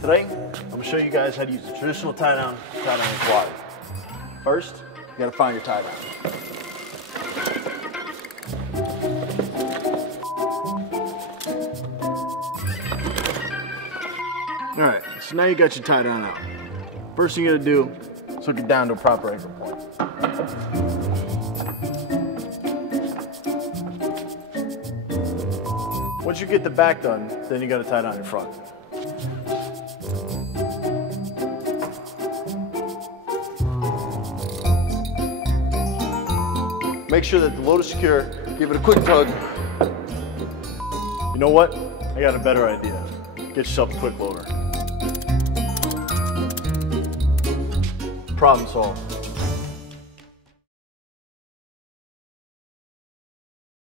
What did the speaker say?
Today, I'm gonna show you guys how to use the traditional tie-down quad. First, you gotta find your tie-down. All right, so now you got your tie-down out. First thing you gotta do is hook it down to a proper anchor point. Once you get the back done, then you gotta tie down your front. Make sure that the load is secure, give it a quick tug. You know what? I got a better idea. Get yourself a Quickloader. Problem solved.